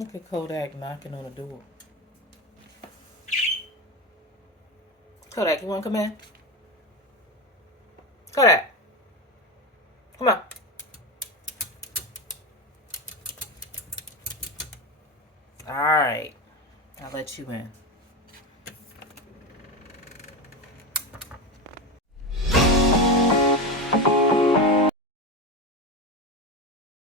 Look at Kodak knocking on the door. Kodak, you want to come in? Kodak, come on. All right, I'll let you in.